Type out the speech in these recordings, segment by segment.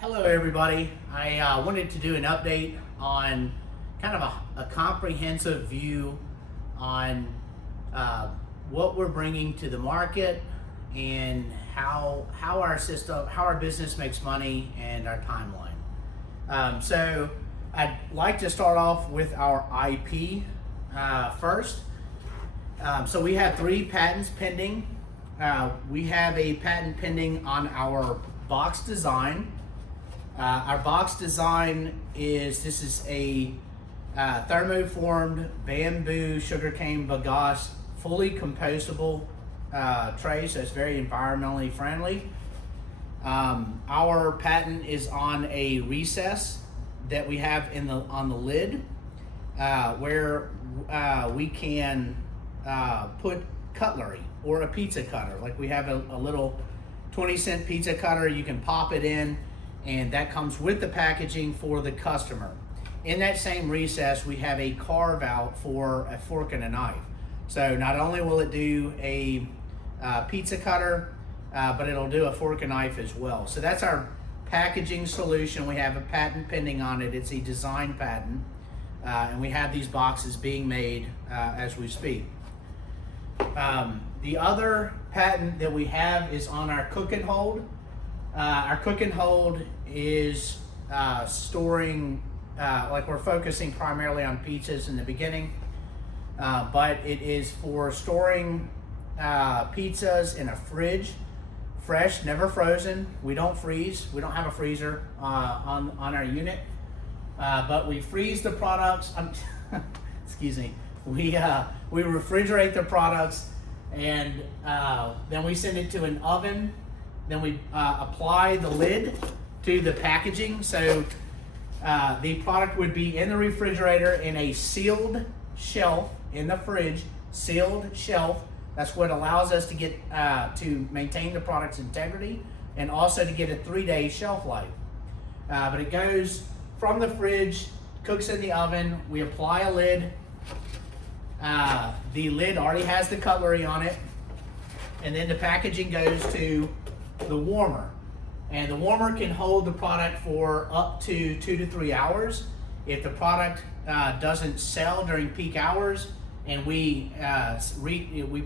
Hello everybody. I wanted to do an update on kind of a comprehensive view on what we're bringing to the market and how our business makes money and our timeline. So I'd like to start off with our IP first. So we have 3 patents pending. We have a patent pending on our box design. Our box design this is a thermoformed bamboo sugarcane bagasse, fully compostable tray, so it's very environmentally friendly. Our patent is on a recess that we have on the lid, where we can put cutlery or a pizza cutter. Like we have a little 20-cent pizza cutter, you can pop it in, and that comes with the packaging for the customer. In that same recess, we have a carve out for a fork and a knife. So not only will it do a pizza cutter, but it'll do a fork and knife as well. So that's our packaging solution. We have a patent pending on it. It's a design patent, and we have these boxes being made as we speak. The other patent that we have is on our cook and hold. Our cook and hold is storing, like we're focusing primarily on pizzas in the beginning, but it is for storing pizzas in a fridge, fresh, never frozen. We don't freeze. We don't have a freezer on our unit, but we freeze the products. Excuse me. We refrigerate the products, and then we send it to an oven. Then we apply the lid to the packaging. So the product would be in the refrigerator in a sealed shelf in the fridge, sealed shelf. That's what allows us to get to maintain the product's integrity and also to get a 3-day shelf life. But it goes from the fridge, cooks in the oven. We apply a lid. The lid already has the cutlery on it, and then the packaging goes to the warmer, and the warmer can hold the product for up to 2 to 3 hours. If the product doesn't sell during peak hours, and we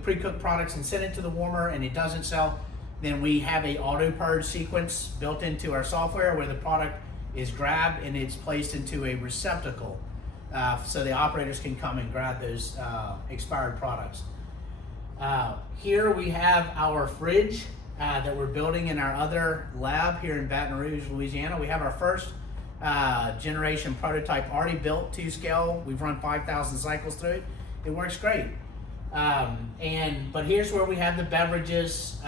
pre-cook products and send it to the warmer and it doesn't sell, then we have a auto purge sequence built into our software where the product is grabbed and it's placed into a receptacle, so the operators can come and grab those expired products. Here we have our fridge that we're building in our other lab here in Baton Rouge, Louisiana. We have our first generation prototype already built to scale. We've run 5,000 cycles through it. It works great. But here's where we have the beverages.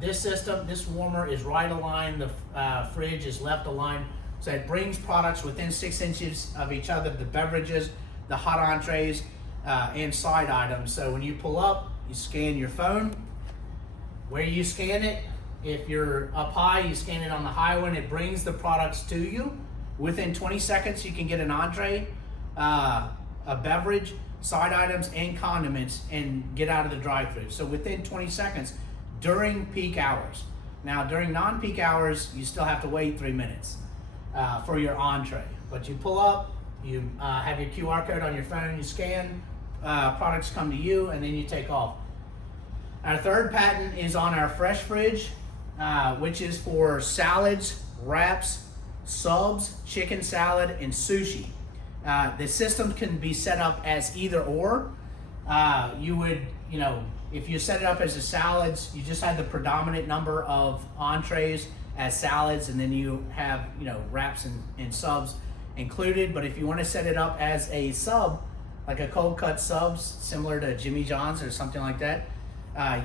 This warmer is right aligned. The fridge is left aligned. So it brings products within 6 inches of each other, the beverages, the hot entrees, and side items. So when you pull up, you scan your phone. Where you scan it, if you're up high, you scan it on the high one, it brings the products to you. Within 20 seconds, you can get an entree, a beverage, side items, and condiments, and get out of the drive-thru. So within 20 seconds, during peak hours. Now, during non-peak hours, you still have to wait 3 minutes for your entree. But you pull up, you have your QR code on your phone, you scan, products come to you, and then you take off. Our third patent is on our fresh fridge, which is for salads, wraps, subs, chicken salad, and sushi. The system can be set up as either or. If you set it up as a salads, you just have the predominant number of entrees as salads, and then you have wraps and subs included. But if you want to set it up as a sub, like a cold cut subs, similar to Jimmy John's or something like that,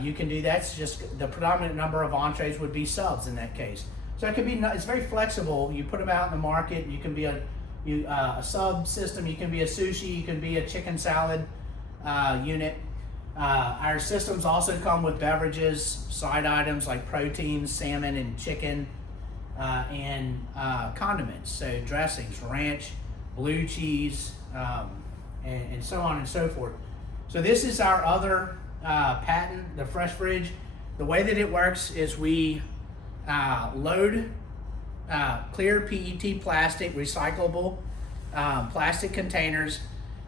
you can do that. It's just the predominant number of entrees would be subs in that case. So it could be, it's very flexible. You put them out in the market. You can be a sub system. You can be a sushi. You can be a chicken salad unit. Our systems also come with beverages, side items like proteins, salmon and chicken, and condiments. So dressings, ranch, blue cheese, and so on and so forth. So this is our other patent, the fresh fridge. The way that it works is we load clear PET plastic, recyclable plastic containers.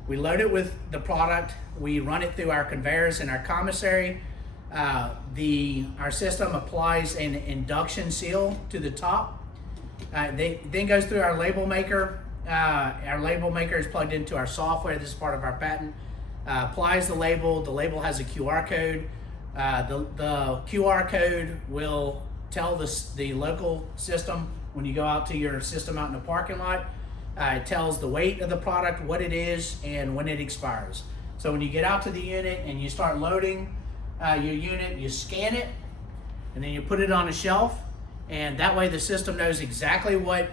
We load it with the product. We run it through our conveyors in our commissary. Our system applies an induction seal to the top. Then goes through our label maker. Our label maker is plugged into our software. This is part of our patent. Applies the label. The label has a QR code. The QR code will tell the local system when you go out to your system out in the parking lot. It tells the weight of the product, what it is, and when it expires. So when you get out to the unit and you start loading your unit, you scan it, and then you put it on a shelf, and that way the system knows exactly what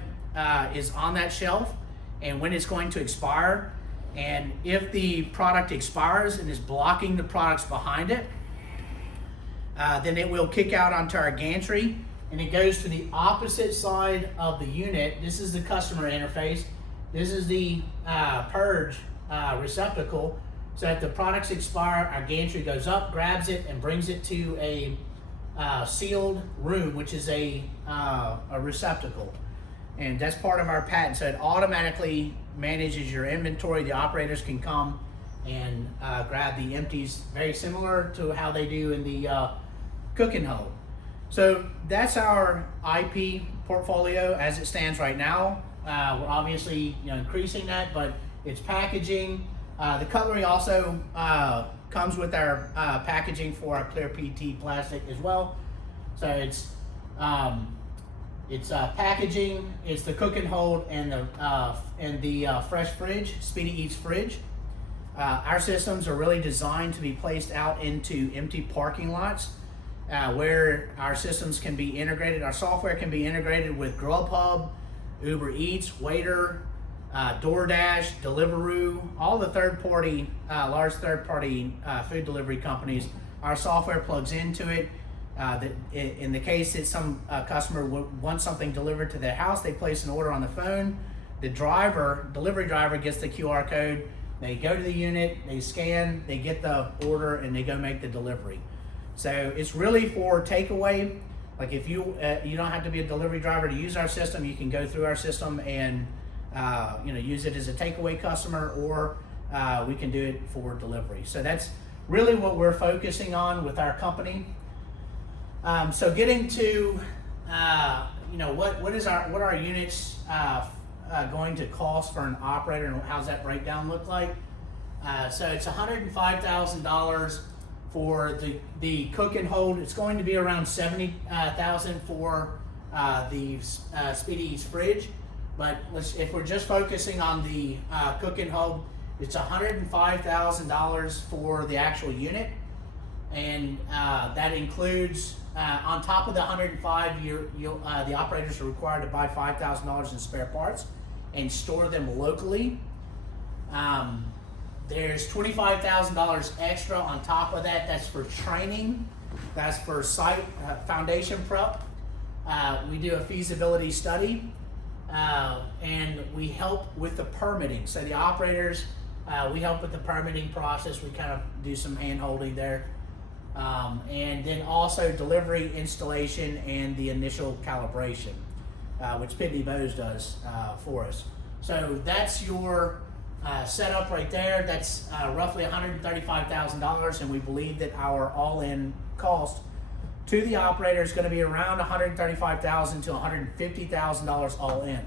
is on that shelf and when it's going to expire. And if the product expires and is blocking the products behind it, then it will kick out onto our gantry, and it goes to the opposite side of the unit. This is the customer interface. This is the purge receptacle. So if the products expire, our gantry goes up, grabs it, and brings it to a sealed room, which is a receptacle. And that's part of our patent. So it automatically manages your inventory. The operators can come and grab the empties, very similar to how they do in the cooking hole. So that's our IP portfolio as it stands right now. We're obviously increasing that, but it's packaging. The cutlery also comes with our packaging for our clear PET plastic as well. So it's packaging, it's the cook and hold, and the fresh fridge, Speedy Eats fridge. Our systems are really designed to be placed out into empty parking lots where our systems can be integrated. Our software can be integrated with Grubhub, Uber Eats, Waiter, DoorDash, Deliveroo, all the large third-party food delivery companies. Our software plugs into it. In the case that some customer wants something delivered to their house, they place an order on the phone. The delivery driver gets the QR code. They go to the unit, they scan, they get the order, and they go make the delivery. So it's really for takeaway. Like if you don't have to be a delivery driver to use our system, you can go through our system and use it as a takeaway customer, or we can do it for delivery. So that's really what we're focusing on with our company. So getting to what are our units going to cost for an operator, and how's that breakdown look like? So it's $105,000 for the cook and hold. It's going to be around $70,000 for the Speedy Eats fridge. But if we're just focusing on the cook and hold, it's $105,000 for the actual unit, and that includes on top of the $105,000, the operators are required to buy $5,000 in spare parts and store them locally. There's $25,000 extra on top of that. That's for training. That's for site foundation prep. We do a feasibility study, and we help with the permitting. So the operators, we help with the permitting process. We kind of do some hand holding there. And then also delivery, installation, and the initial calibration, which Pitney Bowes does for us. So that's your setup right there. That's roughly $135,000, and we believe that our all-in cost to the operator is going to be around $135,000 to $150,000 all in.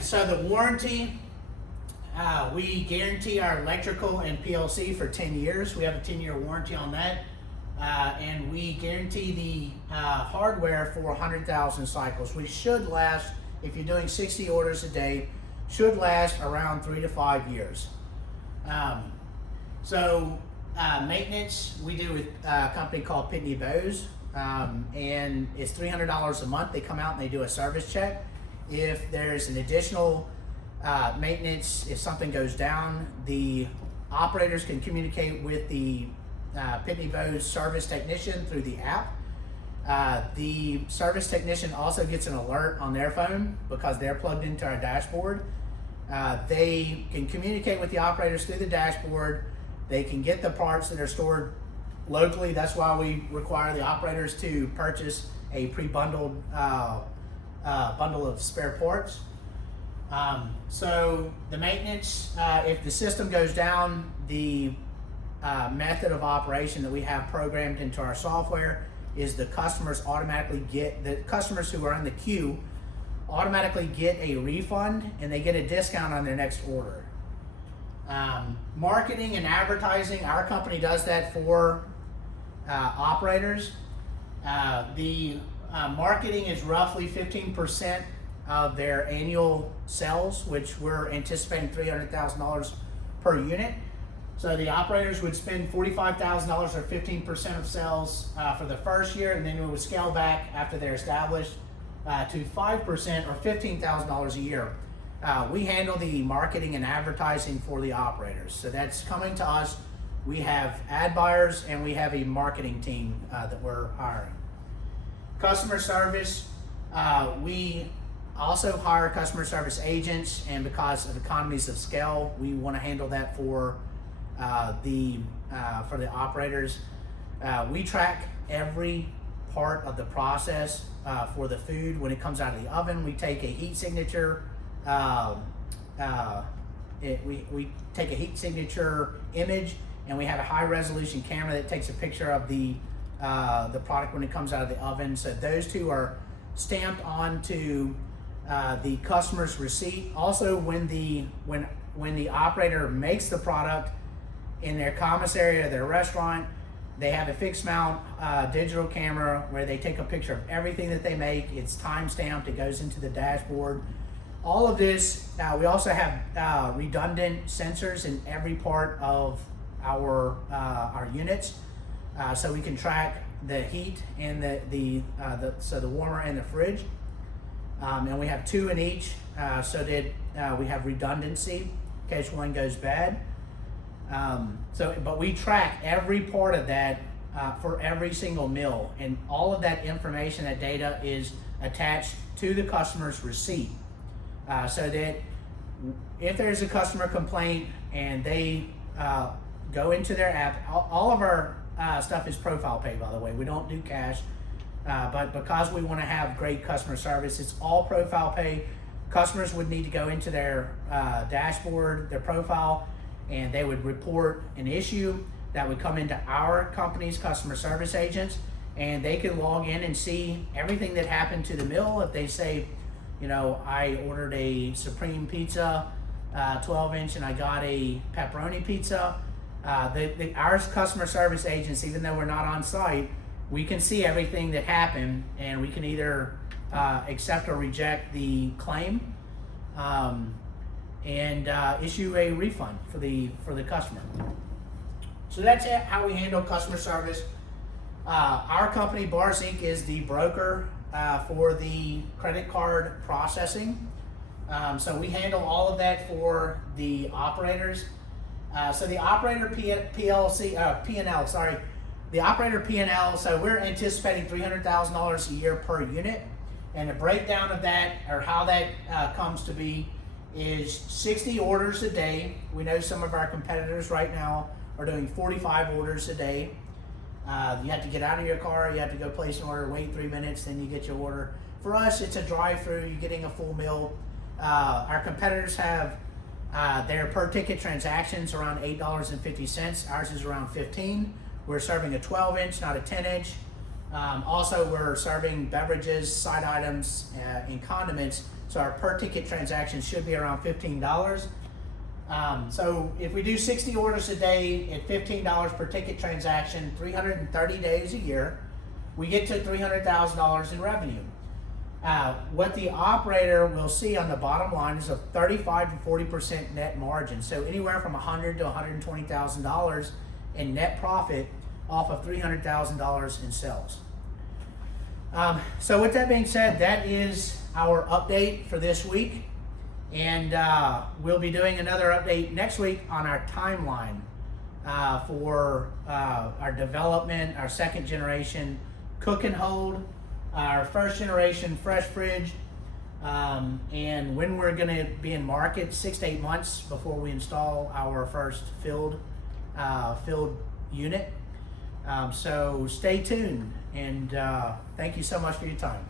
So the warranty, we guarantee our electrical and PLC for 10 years. We have a 10-year warranty on that. And we guarantee the hardware for 100,000 cycles, which should last, if you're doing 60 orders a day, should last around 3 to 5 years. Maintenance, we do with a company called Pitney Bowes, and it's $300 a month. They come out and they do a service check. If there's an additional maintenance, if something goes down, the operators can communicate with the Pitney Bowes service technician through the app. The service technician also gets an alert on their phone because they're plugged into our dashboard. They can communicate with the operators through the dashboard. They can get the parts that are stored locally. That's why we require the operators to purchase a pre-bundled bundle of spare parts. So the maintenance, if the system goes down, the method of operation that we have programmed into our software is the customers who are in the queue automatically get a refund, and they get a discount on their next order. Marketing and advertising, our company does that for operators. The marketing is roughly 15% of their annual sales, which we're anticipating $300,000 per unit. So the operators would spend $45,000 or 15% of sales for the first year, and then we would scale back after they're established to 5% or $15,000 a year. We handle the marketing and advertising for the operators. So that's coming to us. We have ad buyers and we have a marketing team that we're hiring. Customer service, we also hire customer service agents, and because of economies of scale, we want to handle that for the operators. We track every part of the process for the food when it comes out of the oven. We take a heat signature. We take a heat signature image, and we have a high resolution camera that takes a picture of the product when it comes out of the oven. So those two are stamped onto the customer's receipt. Also, when the operator makes the product in their commissary or their restaurant, they have a fixed mount digital camera where they take a picture of everything that they make. It's time stamped. It goes into the dashboard. All of this, we also have redundant sensors in every part of our units, so we can track the heat and the warmer and the fridge, and we have two in each, so that we have redundancy in case one goes bad. But we track every part of that for every single meal, and all of that information, that data, is attached to the customer's receipt, so that if there's a customer complaint and they go into their app, all of our stuff is profile pay, by the way. We don't do cash, but because we want to have great customer service, it's all profile pay. Customers would need to go into their dashboard, their profile, and they would report an issue that would come into our company's customer service agents, and they could log in and see everything that happened to the meal. If they say, I ordered a Supreme pizza, 12-inch, and I got a pepperoni pizza, our customer service agents, even though we're not on site, we can see everything that happened, and we can either accept or reject the claim, and issue a refund for the customer. So that's how we handle customer service. Our company, Bars Inc., is the broker for the credit card processing. So we handle all of that for the operators. So the operator P&L, so we're anticipating $300,000 a year per unit. And the breakdown of that, or how that comes to be, is 60 orders a day. We know some of our competitors right now are doing 45 orders a day. You have to get out of your car, you have to go place an order, wait 3 minutes, then you get your order. For us, it's a drive-through, you're getting a full meal. Our competitors have their per ticket transactions around $8.50. Ours is around $15. We're serving a 12-inch, not a 10-inch. Also, we're serving beverages, side items, and condiments. So our per ticket transaction should be around $15. So if we do 60 orders a day at $15 per ticket transaction, 330 days a year, we get to $300,000 in revenue. What the operator will see on the bottom line is a 35 to 40% net margin. So anywhere from $100,000 to $120,000 in net profit off of $300,000 in sales. So with that being said, that is our update for this week. And we'll be doing another update next week on our timeline for our development, our second generation cook and hold, our first generation fresh fridge, and when we're going to be in market, 6 to 8 months before we install our first filled unit. So stay tuned. And thank you so much for your time.